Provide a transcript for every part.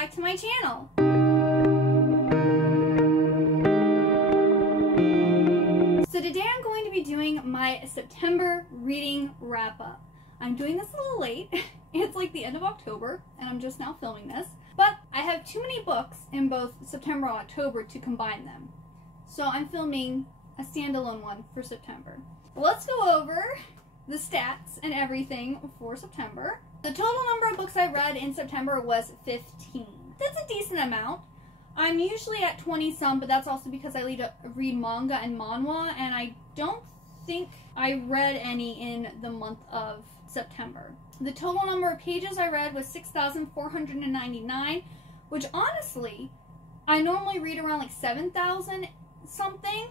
back to my channel. So today I'm going to be doing my September reading wrap-up. I'm doing this a little late. It's like the end of October and I'm just now filming this. But I have too many books in both September and October to combine them. So I'm filming a standalone one for September. Let's go over the stats and everything for September. The total number of books I read in September was 15. That's a decent amount. I'm usually at 20 some, but that's also because I read manga and manhwa, and I don't think I read any in the month of September. The total number of pages I read was 6,499, which honestly, I normally read around like 7,000 something,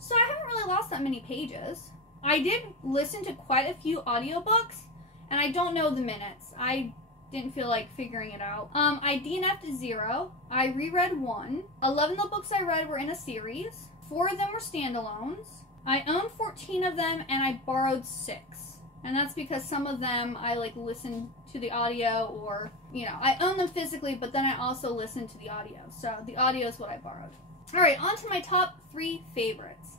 so I haven't really lost that many pages. I did listen to quite a few audiobooks, and I don't know the minutes. I didn't feel like figuring it out. I DNF'd 0. I reread 1. 11 of the books I read were in a series. 4 of them were standalones. I owned 14 of them, and I borrowed 6. And that's because some of them I like listened to the audio, or, you know, I own them physically, but then I also listened to the audio. So the audio is what I borrowed. Alright, on to my top 3 favorites.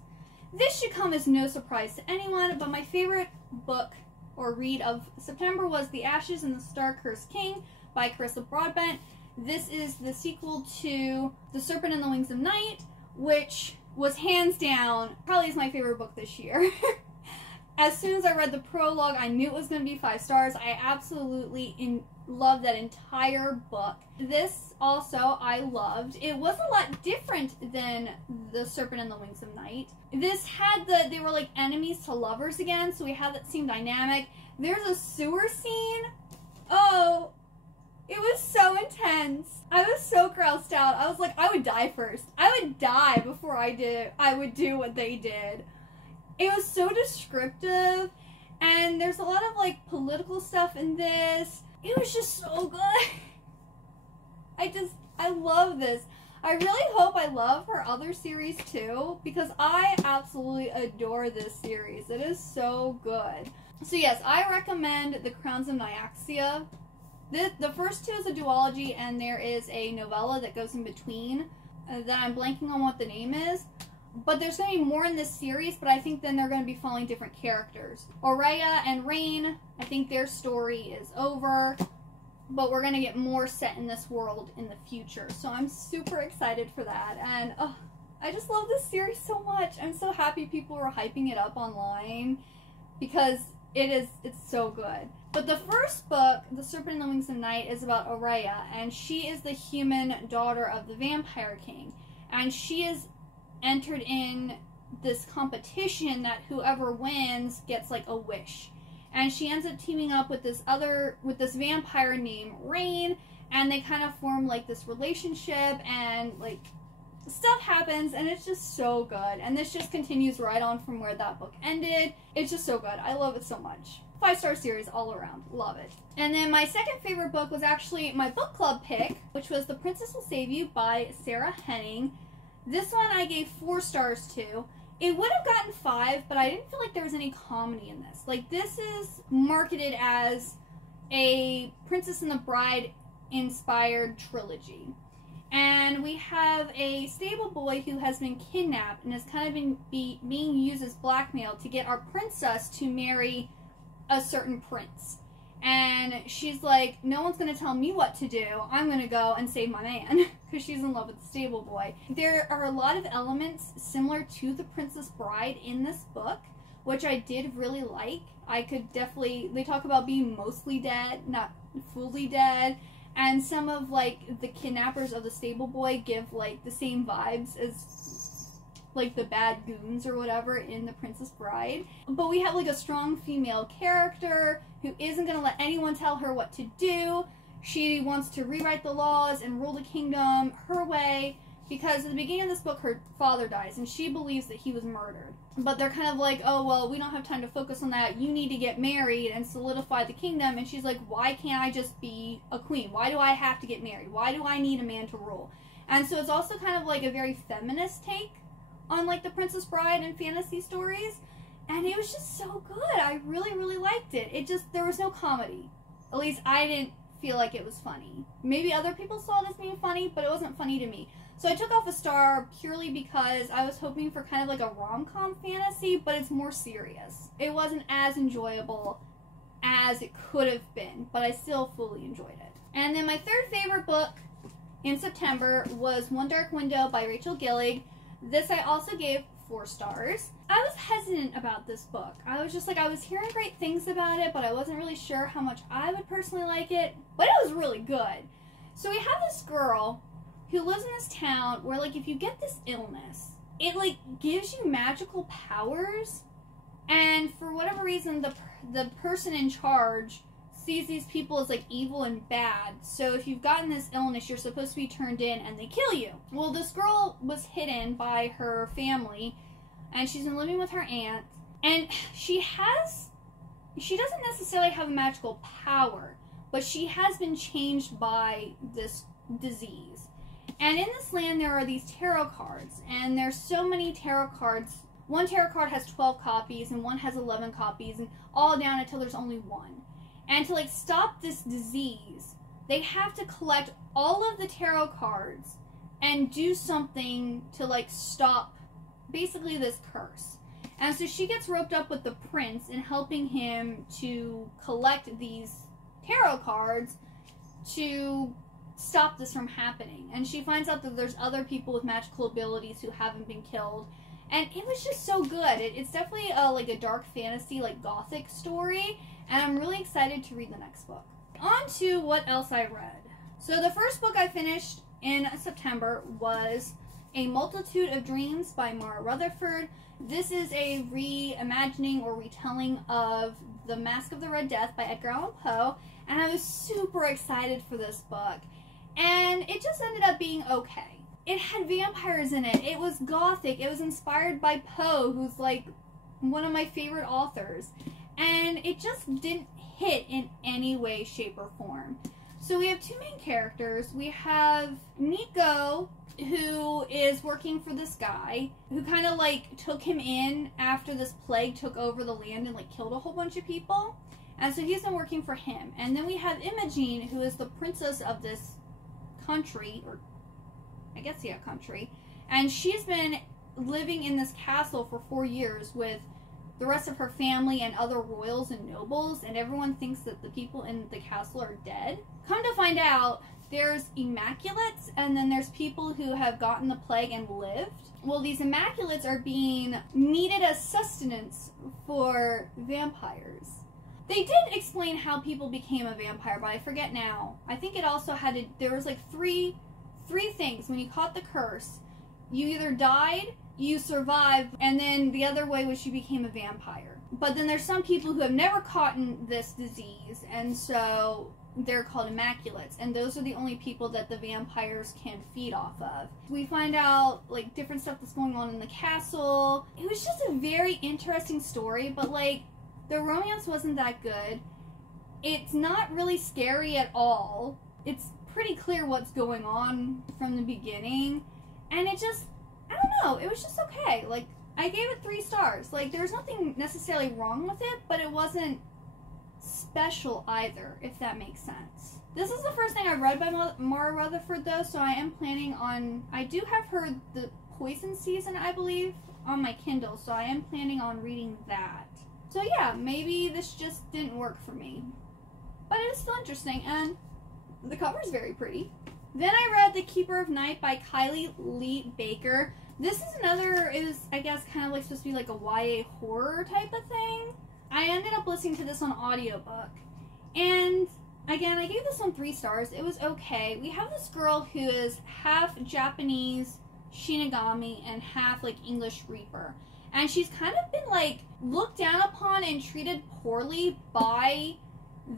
This should come as no surprise to anyone, but my favorite book or read of September was The Ashes and the Star-Cursed King by Carissa Broadbent. This is the sequel to The Serpent and the Wings of Night, which was hands down probably is my favorite book this year. As soon as I read the prologue, I knew it was going to be 5 stars. I absolutely loved that entire book. This also I loved. It was a lot different than The Serpent and the Wings of Night. This had they were like enemies to lovers again, so we had that same dynamic. There's a sewer scene. Oh, it was so intense. I was so groused out. I was like, I would die first. I would die before I would do what they did. It was so descriptive, and there's a lot of like political stuff in this. It was just so good. I love this. I really hope I love her other series too, because I absolutely adore this series. It is so good. So yes, I recommend The Crowns of Nyaxia. The first 2 is a duology, and there is a novella that goes in between that I'm blanking on what the name is. But there's going to be more in this series, but I think then they're going to be following different characters. Aureya and Rain, I think their story is over, but we're going to get more set in this world in the future. So I'm super excited for that, and I just love this series so much. I'm so happy people are hyping it up online, because it's so good. But the first book, The Serpent and the Wings of Night, is about Aureya, and she is the human daughter of the Vampire King, and she is entered in this competition that whoever wins gets like a wish, and she ends up teaming up with this vampire named Rain, and they kind of form like this relationship, and like stuff happens, and it's just so good. And this just continues right on from where that book ended. It's just so good. I love it so much. 5-star series all around. Love it. And then my second favorite book was actually my book club pick, which was The Princess Will Save You by Sarah Henning. This one I gave 4 stars to. It would have gotten 5, but I didn't feel like there was any comedy in this. Like, this is marketed as a Princess and the Bride inspired trilogy. And we have a stable boy who has been kidnapped and has kind of been being used as blackmail to get our princess to marry a certain prince. And she's like, no one's going to tell me what to do. I'm going to go and save my man, because she's in love with the stable boy. There are a lot of elements similar to The Princess Bride in this book, which I did really like. I could definitely, they talk about being mostly dead, not fully dead. And some of, like, the kidnappers of the stable boy give, like, the same vibes as, like, the bad goons or whatever in The Princess Bride. But we have, like, a strong female character who isn't going to let anyone tell her what to do. She wants to rewrite the laws and rule the kingdom her way, because at the beginning of this book, her father dies, and she believes that he was murdered. But they're kind of like, oh, well, we don't have time to focus on that. You need to get married and solidify the kingdom. And she's like, why can't I just be a queen? Why do I have to get married? Why do I need a man to rule? And so it's also kind of like a very feminist take on, like, the Princess Bride and fantasy stories. And it was just so good. I really, really liked it. There was no comedy. At least I didn't feel like it was funny. Maybe other people saw it as being funny, but it wasn't funny to me. So I took off a star purely because I was hoping for kind of like a rom-com fantasy, but it's more serious. It wasn't as enjoyable as it could have been, but I still fully enjoyed it. And then my third favorite book in September was One Dark Window by Rachel Gillig. This I also gave 4 stars. I was hesitant about this book. I was just like, I was hearing great things about it, but I wasn't really sure how much I would personally like it, but it was really good. So we have this girl who lives in this town where, like, if you get this illness, it, like, gives you magical powers, and for whatever reason, the person in charge sees these people as, like, evil and bad. So if you've gotten this illness, you're supposed to be turned in and they kill you. Well, this girl was hidden by her family, and she's been living with her aunt, and she doesn't necessarily have a magical power, but she has been changed by this disease. And in this land, there are these tarot cards, and there's so many tarot cards. One tarot card has 12 copies, and one has 11 copies, and all down until there's only one. And to, like, stop this disease, they have to collect all of the tarot cards and do something to, like, stop basically this curse. And so she gets roped up with the prince in helping him to collect these tarot cards to stop this from happening. And she finds out that there's other people with magical abilities who haven't been killed. And it was just so good. It's definitely like a dark fantasy, like gothic story. And I'm really excited to read the next book. On to what else I read. So the first book I finished in September was A Multitude of Dreams by Mara Rutherford. This is a reimagining or retelling of The Mask of the Red Death by Edgar Allan Poe. And I was super excited for this book. And it just ended up being okay. It had vampires in it. It was gothic. It was inspired by Poe, who's like one of my favorite authors. And it just didn't hit in any way, shape, or form. So we have 2 main characters. We have Nico, who is working for this guy, who kind of like took him in after this plague took over the land and like killed a whole bunch of people. And so he's been working for him. And then we have Imogene, who is the princess of this country, or I guess, yeah, country. And she's been living in this castle for 4 years with the rest of her family and other royals and nobles, and everyone thinks that the people in the castle are dead. Come to find out, there's Immaculates, and then there's people who have gotten the plague and lived. Well, these Immaculates are being needed as sustenance for vampires. They did explain how people became a vampire, but I forget now. I think it also had to, there was like three things. When you caught the curse, you either died, you survived, and then the other way was you became a vampire. But then there's some people who have never caught this disease, and so they're called Immaculates, and those are the only people that the vampires can feed off of. We find out like different stuff that's going on in the castle. It was just a very interesting story, but like the romance wasn't that good. It's not really scary at all. It's pretty clear what's going on from the beginning, and it just, I don't know, it was just okay. Like, I gave it 3 stars. Like, there's nothing necessarily wrong with it, but it wasn't special either, if that makes sense. This is the first thing I read by Mara Rutherford, though, so I am planning on, I do have her The Poison Season, I believe, on my Kindle, so I am planning on reading that. So yeah, maybe this just didn't work for me. But it is still interesting, and the cover is very pretty. Then I read The Keeper of Night by Kylie Lee Baker. This is another, it was, I guess, kind of like supposed to be like a YA horror type of thing. I ended up listening to this on audiobook. And again, I gave this one 3 stars. It was okay. We have this girl who is half Japanese Shinigami and half like English Reaper. And she's kind of been like looked down upon and treated poorly by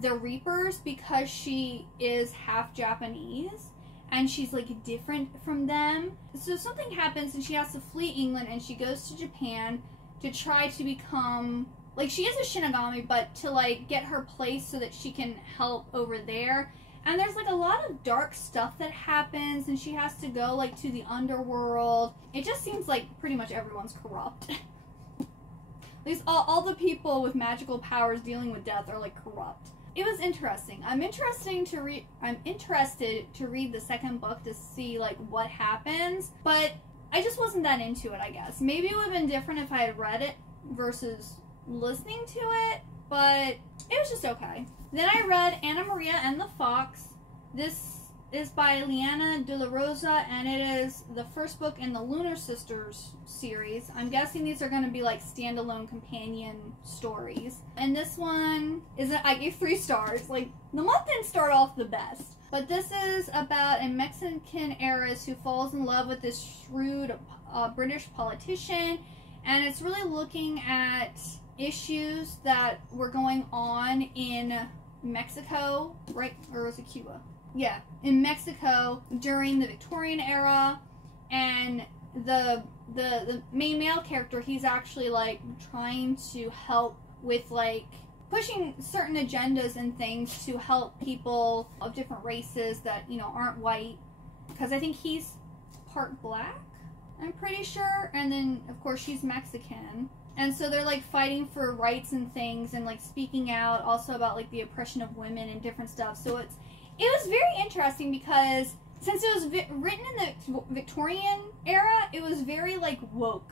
the Reapers because she is half Japanese. And she's like different from them. So something happens and she has to flee England, and she goes to Japan to try to become, like, she is a Shinigami, but to like get her place so that she can help over there. And there's like a lot of dark stuff that happens, and she has to go like to the underworld. It just seems like pretty much everyone's corrupt. At least all the people with magical powers dealing with death are like corrupt. it was interesting. I'm interested to read the second book to see like what happens, but I just wasn't that into it, I guess. Maybe it would have been different if I had read it versus listening to it, but it was just okay. Then I read Anna Maria and the Fox. This is by Liana de la Rosa, and it is the first book in the Lunar Sisters series. I'm guessing these are going to be like standalone companion stories. And this one I gave 3 stars. Like, the month didn't start off the best. But this is about a Mexican heiress who falls in love with this shrewd British politician, and it's really looking at issues that were going on in Mexico, right? Or was it Cuba? Yeah, in Mexico during the Victorian era, and the main male character, he's actually like trying to help with like pushing certain agendas and things to help people of different races that, you know, aren't white, because I think he's part black, I'm pretty sure, and then of course she's Mexican. And so they're like fighting for rights and things, and like speaking out also about like the oppression of women and different stuff. So it was very interesting because since it was written in the Victorian era, it was very like woke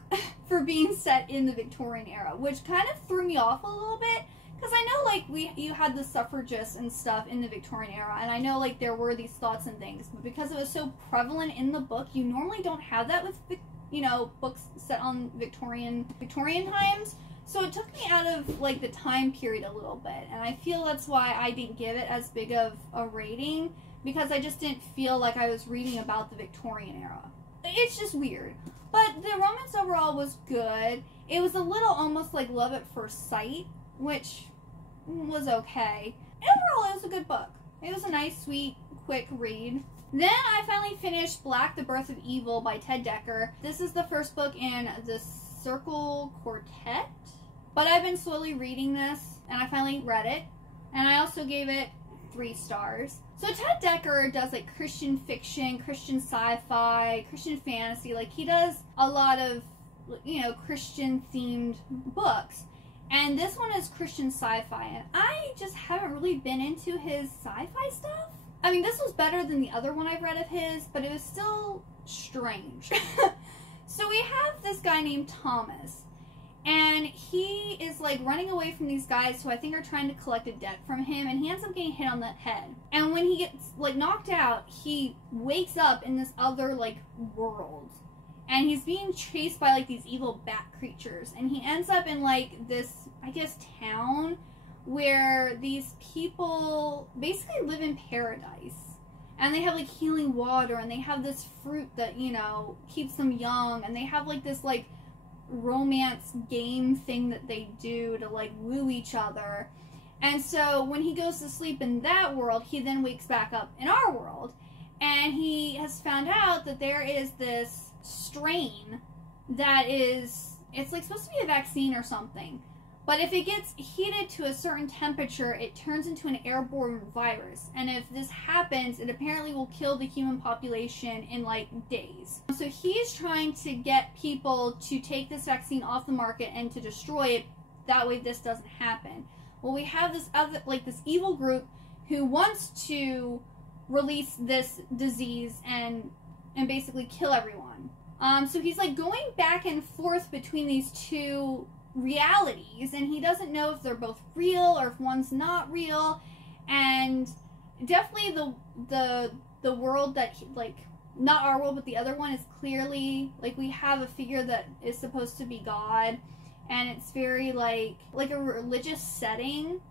for being set in the Victorian era, which kind of threw me off a little bit, because I know like you had the suffragists and stuff in the Victorian era, and I know like there were these thoughts and things, but because it was so prevalent in the book, you normally don't have that with, you know, books set on Victorian times. So it took me out of like the time period a little bit, and I feel that's why I didn't give it as big of a rating, because I just didn't feel like I was reading about the Victorian era. It's just weird. But the romance overall was good. It was a little almost like Love at First Sight, which was okay. Overall, it was a good book. It was a nice, sweet, quick read. Then I finally finished Black, the Birth of Evil by Ted Dekker. This is the first book in the Circle Quartet, but I've been slowly reading this, and I finally read it, and I also gave it 3 stars. So Ted Dekker does like Christian fiction, Christian sci-fi, Christian fantasy. Like, he does a lot of, you know, Christian themed books. And this one is Christian sci-fi, and I just haven't really been into his sci-fi stuff. I mean, this was better than the other one I've read of his, but it was still strange. So we have this guy named Thomas, and he is like running away from these guys who I think are trying to collect a debt from him, and he ends up getting hit on the head. And when he gets like knocked out, he wakes up in this other like world, and he's being chased by like these evil bat creatures, and he ends up in like this, I guess, town where these people basically live in paradise, and they have like healing water, and they have this fruit that, you know, keeps them young, and they have like this like romance game thing that they do to like woo each other. And so when he goes to sleep in that world, he then wakes back up in our world, and he has found out that there is this strain that is, it's like supposed to be a vaccine or something, but if it gets heated to a certain temperature, it turns into an airborne virus. And if this happens, it apparently will kill the human population in like days. So he's trying to get people to take this vaccine off the market and to destroy it. That way this doesn't happen. Well, we have this other, like this evil group who wants to release this disease and basically kill everyone. So he's like going back and forth between these two realities, and he doesn't know if they're both real or if one's not real. And definitely the world that he, like, not our world but the other one, is clearly like we have a figure that is supposed to be God, and it's very like a religious setting,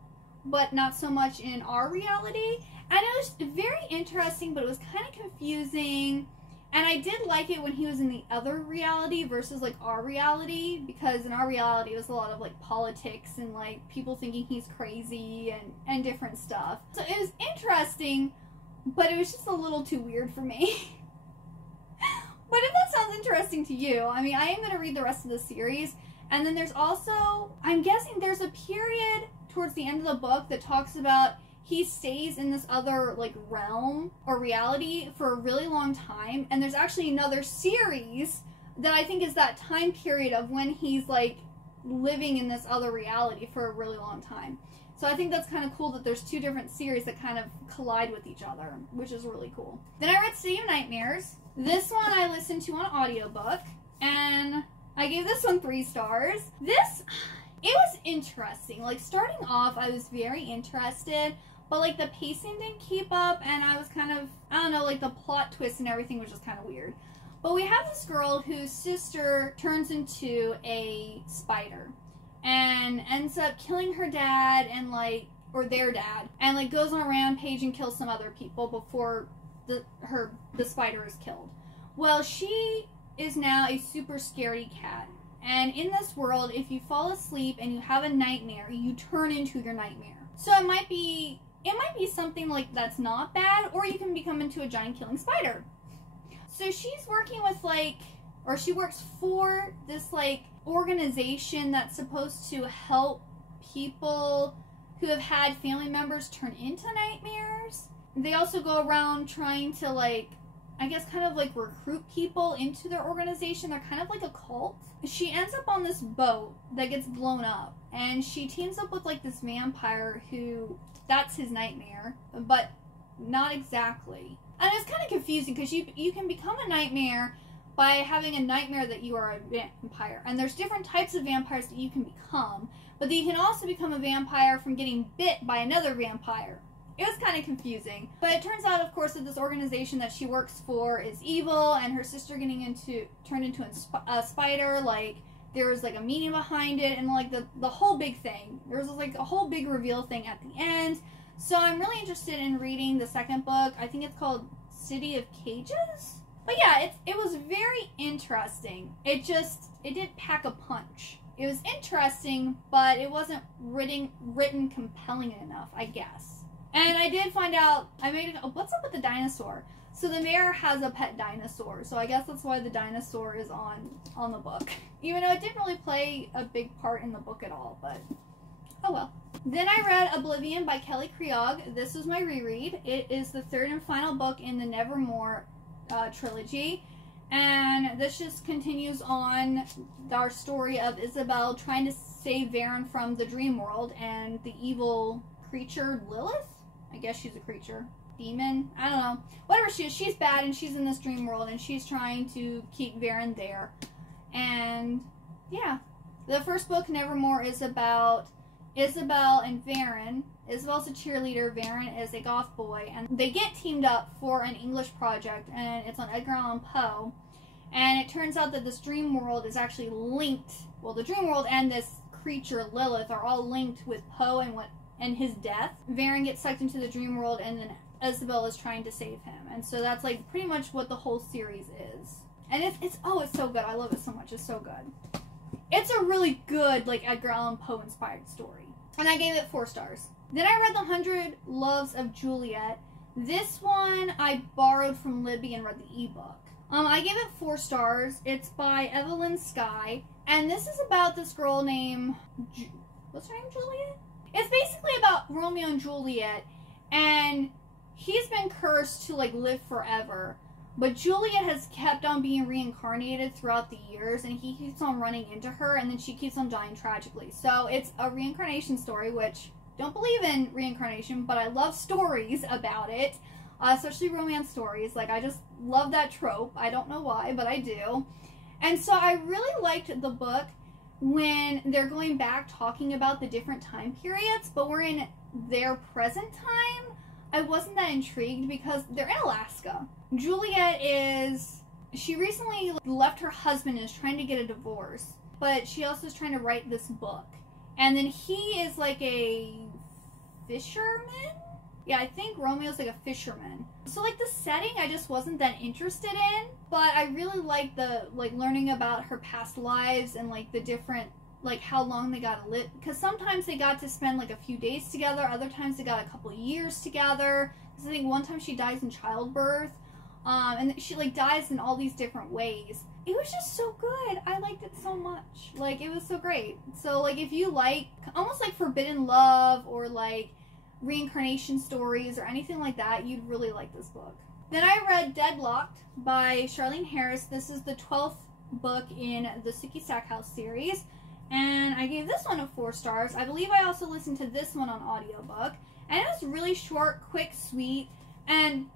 but not so much in our reality. And it was very interesting, but it was kind of confusing. And I did like it when he was in the other reality versus like our reality, because in our reality it was a lot of like politics and like people thinking he's crazy and different stuff. So it was interesting, but it was just a little too weird for me. But if that sounds interesting to you, I mean, I am going to read the rest of the series. And then there's also, I'm guessing there's a period towards the end of the book that talks about he stays in this other like realm or reality for a really long time, and there's actually another series that I think is that time period of when he's like living in this other reality for a really long time. So I think that's kind of cool that there's two different series that kind of collide with each other, which is really cool. Then I read City of Nightmares. This one I listened to on audiobook, and I gave this one 3 stars. It was interesting. Like, starting off, I was very interested, but, like, the pacing didn't keep up, and I was kind of, I don't know, like, the plot twist and everything was just kind of weird. But we have this girl whose sister turns into a spider and ends up killing her dad and, like, or their dad, and, like, goes on a rampage and kills some other people before the spider is killed. Well, she is now a super scaredy cat. And in this world, if you fall asleep and you have a nightmare, you turn into your nightmare. So it might be something like that's not bad, or you can become into a giant killing spider. So she's working with, like, or she works for this, like, organization that's supposed to help people who have had family members turn into nightmares. They also go around trying to, like, I guess kind of like recruit people into their organization. They're kind of like a cult. She ends up on this boat that gets blown up, and she teams up with, like, this vampire who, that's his nightmare, but not exactly. And it's kind of confusing because you can become a nightmare by having a nightmare that you are a vampire. And there's different types of vampires that you can become, but you can also become a vampire from getting bit by another vampire. It was kind of confusing. But it turns out, of course, that this organization that she works for is evil, and her sister turned into a spider. Like, there was, like, a meaning behind it, and, like, the whole big thing. There was, like, a whole big reveal thing at the end. So I'm really interested in reading the second book. I think it's called City of Cages? But yeah, it was very interesting. It didn't pack a punch. It was interesting, but it wasn't written compelling enough, I guess. And I did find out, what's up with the dinosaur? So the mayor has a pet dinosaur, so I guess that's why the dinosaur is on the book. Even though it didn't really play a big part in the book at all, but oh well. Then I read Oblivion by Kelly Creog. This was my reread. It is the third and final book in the Nevermore trilogy. And this just continues on our story of Isabel trying to save Varen from the dream world and the evil creature Lilith? I guess she's a creature. Demon? I don't know. Whatever she is, she's bad and she's in this dream world and she's trying to keep Varen there. And yeah. The first book, Nevermore, is about Isabel and Varen. Isabel's a cheerleader, Varen is a goth boy, and they get teamed up for an English project, and it's on Edgar Allan Poe. And it turns out that this dream world is actually linked. Well, the dream world and this creature Lilith are all linked with Poe and his death. Varen gets sucked into the dream world, and then Isabel is trying to save him. And so that's, like, pretty much what the whole series is. And it's so good. I love it so much. It's so good. It's a really good, like, Edgar Allan Poe inspired story. And I gave it 4 stars. Then I read The Hun Loves of Juliet. This one I borrowed from Libby and read the ebook. I gave it 4 stars. It's by Evelyn Skye. And this is about this girl named... what's her name? Juliet? It's basically about Romeo and Juliet. And he's been cursed to, like, live forever. But Juliet has kept on being reincarnated throughout the years, and he keeps on running into her, and then she keeps on dying tragically. So it's a reincarnation story, which don't believe in reincarnation, but I love stories about it, especially romance stories. Like, I just love that trope. I don't know why, but I do. And so I really liked the book when they're going back talking about the different time periods, but we're in their present time. I wasn't that intrigued because they're in Alaska. Juliet she recently left her husband and is trying to get a divorce, but she also is trying to write this book. And then he is like a fisherman? Yeah, I think Romeo's like a fisherman. So, like, the setting I just wasn't that interested in, but I really liked learning about her past lives and, like, the different, like, how long they got to live. Because sometimes they got to spend, like, a few days together. Other times they got a couple years together. Because I think one time she dies in childbirth. And she, like, dies in all these different ways. It was just so good. I liked it so much. Like, it was so great. So, like, if you like, almost like Forbidden Love or, like, reincarnation stories or anything like that, you'd really like this book. Then I read Deadlocked by Charlene Harris. This is the 12th book in the Sookie Stackhouse series. and I gave this one a 4 stars. I believe I also listened to this one on audiobook, and it was really short, quick, sweet, and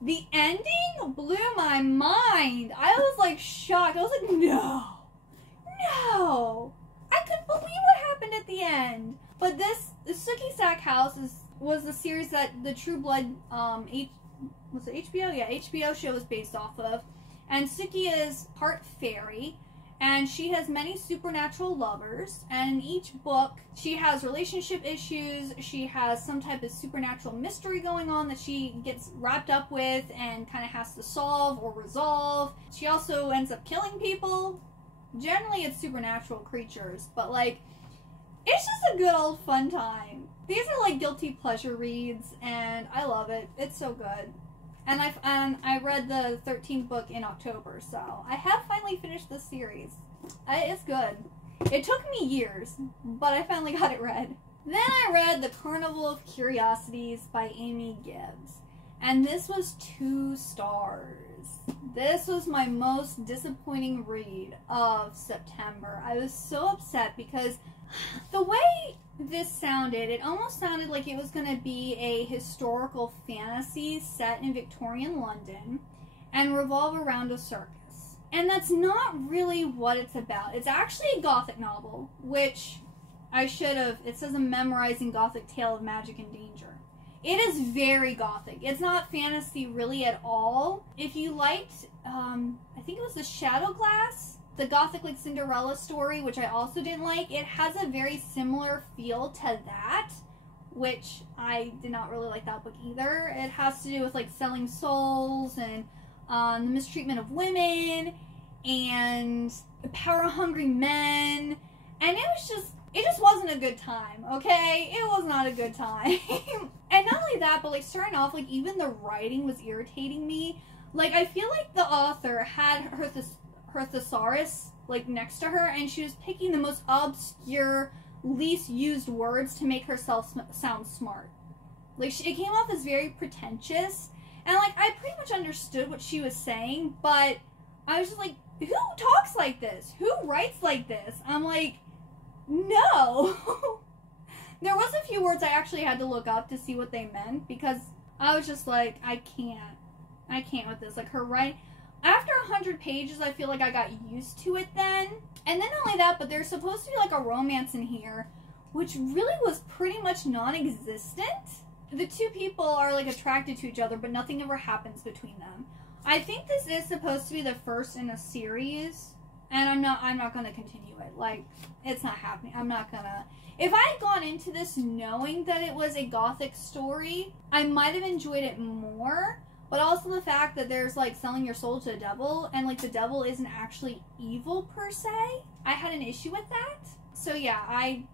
the ending blew my mind. I was like shocked. I was like, no, I couldn't believe what happened at the end. But this Sookie Stackhouse was the series that the True Blood was it HBO? Yeah, HBO show is based off of. And Sookie is part fairy, and she has many supernatural lovers, and in each book she has relationship issues, she has some type of supernatural mystery going on that she gets wrapped up with and kind of has to solve or resolve. She also ends up killing people. Generally it's supernatural creatures, but like, it's just a good old fun time. These are like guilty pleasure reads, and I love it. It's so good. And I read the 13th book in October, so I have finally finished this series. It's good. It took me years, but I finally got it read. Then I read The Carnival of Curiosities by Amy Gibbs, and this was 2 stars. This was my most disappointing read of September. I was so upset because the way this sounded, it almost sounded like it was going to be a historical fantasy set in Victorian London and revolve around a circus. And that's not really what it's about. It's actually a gothic novel, which I should have, it says a memorizing gothic tale of magic and danger. It is very gothic. It's not fantasy really at all. If you liked, I think it was The Shadow Glass, the gothic like Cinderella story, which I also didn't like, it has a very similar feel to that, which I did not really like that book either. It has to do with like selling souls and the mistreatment of women and power-hungry men, and it just wasn't a good time, okay? It was not a good time. And not only that, but like starting off, like even the writing was irritating me. Like I feel like the author had her thesaurus like next to her, and she was picking the most obscure, least used words to make herself sound smart. Like it came off as very pretentious, and like I pretty much understood what she was saying, but I was just like, who talks like this? Who writes like this? I'm like, no. There was a few words I actually had to look up to see what they meant, because I was just like, I can't with this. Like her writing, after 100 pages, I feel like I got used to it then. And then not only that, but there's supposed to be like a romance in here, which really was pretty much non-existent. The 2 people are like attracted to each other, but nothing ever happens between them. I think this is supposed to be the first in a series, and I'm not gonna continue it. Like, it's not happening. I'm not gonna. If I had gone into this knowing that it was a gothic story, I might have enjoyed it more. But also the fact that there's like selling your soul to the devil, and like the devil isn't actually evil per se, I had an issue with that. So yeah, I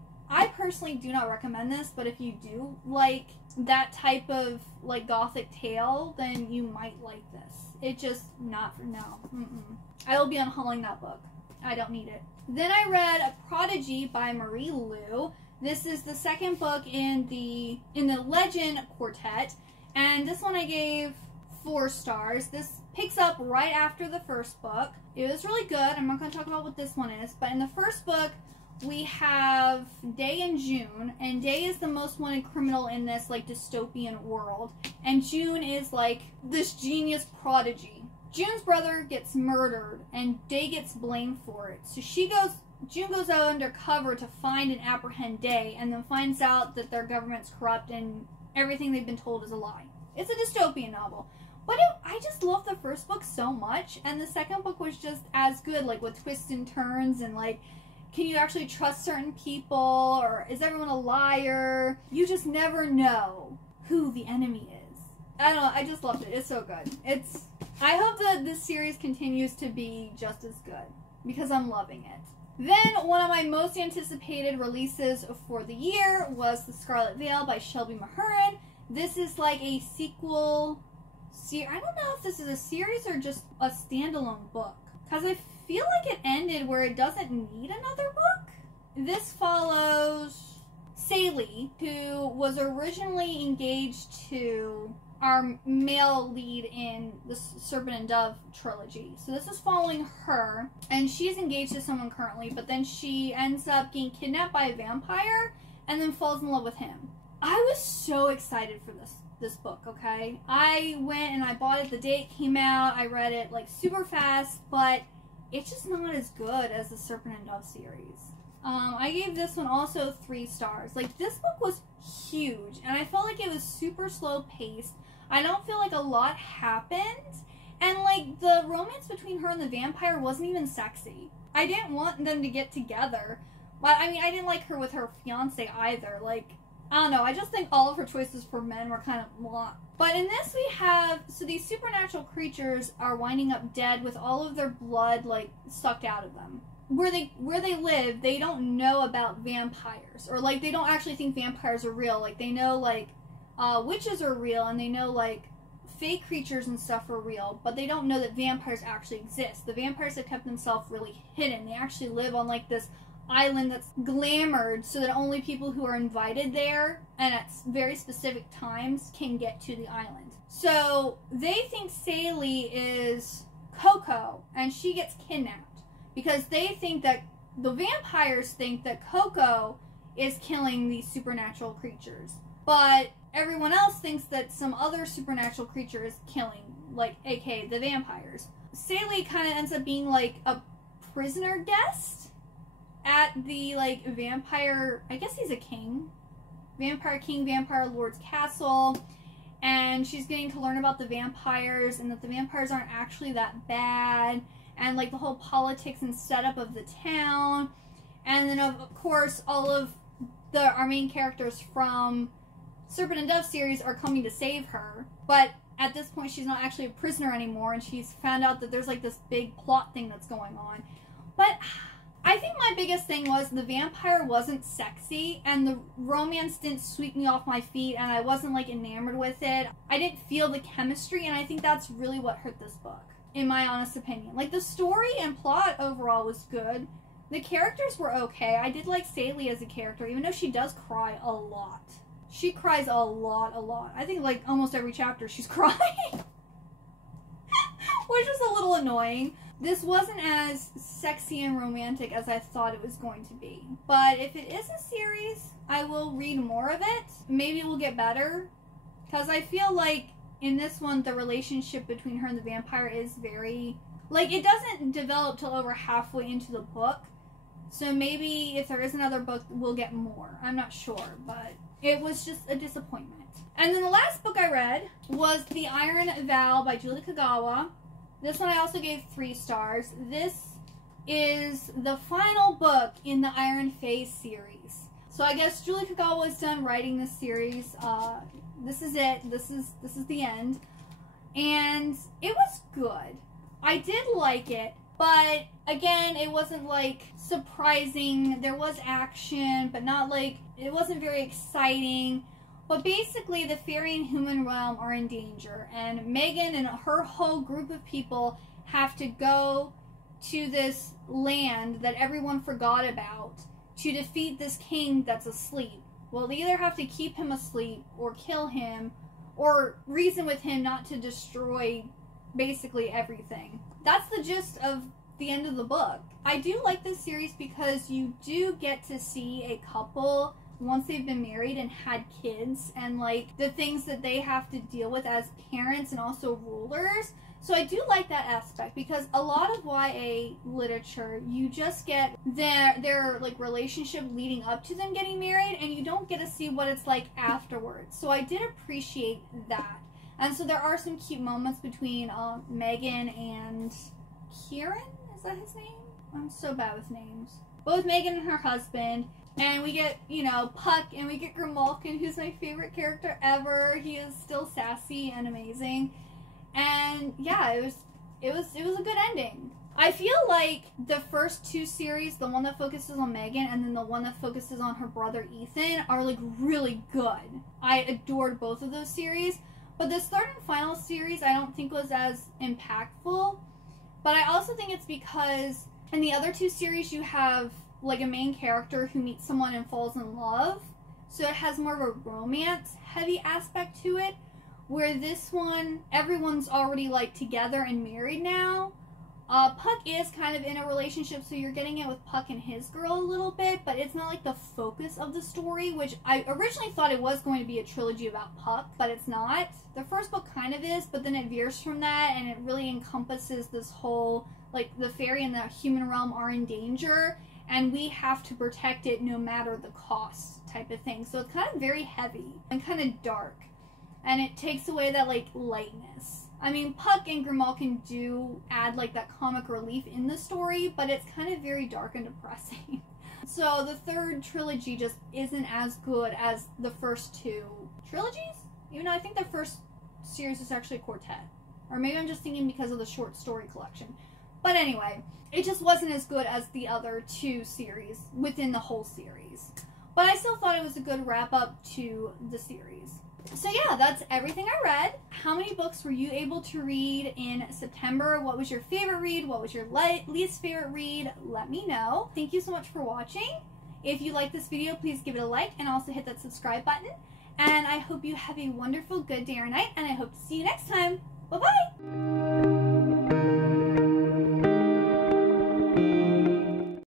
personally do not recommend this, but if you do like that type of like gothic tale, then you might like this. It just not for no. I will be unhauling that book. I don't need it. Then I read Prodigy by Marie Lu. This is the 2nd book in the Legend Quartet, and this one I gave 4 stars. This picks up right after the 1st book. It was really good. I'm not going to talk about what this one is, but in the 1st book we have Day and June, and Day is the most wanted criminal in this like dystopian world, and June is like this genius prodigy. June's brother gets murdered and Day gets blamed for it, so June goes out undercover to find and apprehend Day, and then finds out that their government's corrupt and everything they've been told is a lie. It's a dystopian novel. But I just loved the 1st book so much, and the 2nd book was just as good, like with twists and turns, and like, can you actually trust certain people, or is everyone a liar? You just never know who the enemy is. I don't know, I just loved it. It's so good. I hope that this series continues to be just as good, because I'm loving it. Then, one of my most anticipated releases for the year was The Scarlet Veil by Shelby Mahurin. This is like a sequel. I don't know if this is a series or just a standalone book, because I feel like it ended where it doesn't need another book. This follows Saley, who was originally engaged to our male lead in the Serpent and Dove trilogy. So this is following her, and she's engaged to someone currently, but then she ends up getting kidnapped by a vampire and then falls in love with him. I was so excited for this book, okay? I went and I bought it the day it came out. I read it like super fast, but it's just not as good as the Serpent and Dove series. I gave this one also 3 stars. Like, this book was huge, and I felt like it was super slow paced. I don't feel like a lot happened, and like, the romance between her and the vampire wasn't even sexy. I didn't want them to get together, but I mean, I didn't like her with her fiance either. Like, I don't know, I just think all of her choices for men were kind of blah. But in this we have, so these supernatural creatures are winding up dead with all of their blood, like, sucked out of them. Where they live, they don't know about vampires, or like, they don't actually think vampires are real. Like, they know like witches are real, and they know like fake creatures and stuff are real, but they don't know that vampires actually exist. The vampires have kept themselves really hidden. They actually live on like this island that's glamored so that only people who are invited there and at very specific times can get to the island. So they think Saley is Coco, and she gets kidnapped because they think that the vampires think that Coco is killing these supernatural creatures, but everyone else thinks that some other supernatural creature is killing, like, aka the vampires. Saley kind of ends up being like a prisoner guest at the like vampire, I guess he's a king, vampire lord's castle, and she's getting to learn about the vampires and that the vampires aren't actually that bad, and like the whole politics and setup of the town. And then of course all of our main characters from Serpent and Dove series are coming to save her, but at this point she's not actually a prisoner anymore, and she's found out that there's like this big plot thing that's going on. But I think my biggest thing was the vampire wasn't sexy, and the romance didn't sweep me off my feet, and I wasn't like enamored with it. I didn't feel the chemistry, and I think that's really what hurt this book, in my honest opinion. Like, the story and plot overall was good. The characters were okay. I did like Saley as a character, even though she does cry a lot. She cries a lot. I think like almost every chapter she's crying. Which is a little annoying. This wasn't as sexy and romantic as I thought it was going to be. But if it is a series, I will read more of it. Maybe it will get better. Because I feel like in this one, the relationship between her and the vampire is very... like, it doesn't develop till over halfway into the book. So maybe if there is another book, we'll get more. I'm not sure, but it was just a disappointment. And then the last book I read was The Iron Vow by Julie Kagawa. This one I also gave 3 stars. This is the final book in the Iron Phase series. So I guess Julie Kagawa is done writing this series. This is it. This is the end. And it was good. I did like it, but again, it wasn't like surprising. There was action, but not like, it wasn't very exciting. But basically, the fairy and human realm are in danger, and Megan and her whole group of people have to go to this land that everyone forgot about to defeat this king that's asleep. Well, they either have to keep him asleep or kill him or reason with him not to destroy basically everything. That's the gist of the end of the book. I do like this series because you do get to see a couple once they've been married and had kids, and like the things that they have to deal with as parents and also rulers. So I do like that aspect, because a lot of YA literature, you just get their like relationship leading up to them getting married, and you don't get to see what it's like afterwards. So I did appreciate that. And so there are some cute moments between Megan and Kieran, is that his name? I'm so bad with names. Both Megan and her husband. And we get, you know, Puck, and we get Grimalkin, who's my favorite character ever. He is still sassy and amazing. And yeah, it was a good ending. I feel like the first 2 series, the one that focuses on Megan and then the one that focuses on her brother Ethan, are like really good. I adored both of those series. But this third and final series I don't think was as impactful. But I also think it's because in the other 2 series you have like a main character who meets someone and falls in love. So it has more of a romance heavy aspect to it. where this one, everyone's already, like, together and married now. Puck is kind of in a relationship, so you're getting it with Puck and his girl a little bit, but it's not, like, the focus of the story, which I originally thought it was going to be a trilogy about Puck, but it's not. The first book kind of is, but then it veers from that, and it really encompasses this whole, like, the fairy and the human realm are in danger, and we have to protect it no matter the cost type of thing. So it's kind of very heavy and kind of dark, and it takes away that, like, lightness. I mean, Puck and Grimalkin do add, like, that comic relief in the story, but it's kind of very dark and depressing. So the third trilogy just isn't as good as the first two trilogies? Even though I think the first series is actually a quartet. Or maybe I'm just thinking because of the short story collection. But anyway, it just wasn't as good as the other two series within the whole series. But I still thought it was a good wrap-up to the series. So yeah, that's everything I read. How many books were you able to read in September? What was your favorite read? What was your least favorite read? Let me know. Thank you so much for watching. If you like this video, please give it a like and also hit that subscribe button. And I hope you have a wonderful, good day or night, and I hope to see you next time. Bye-bye!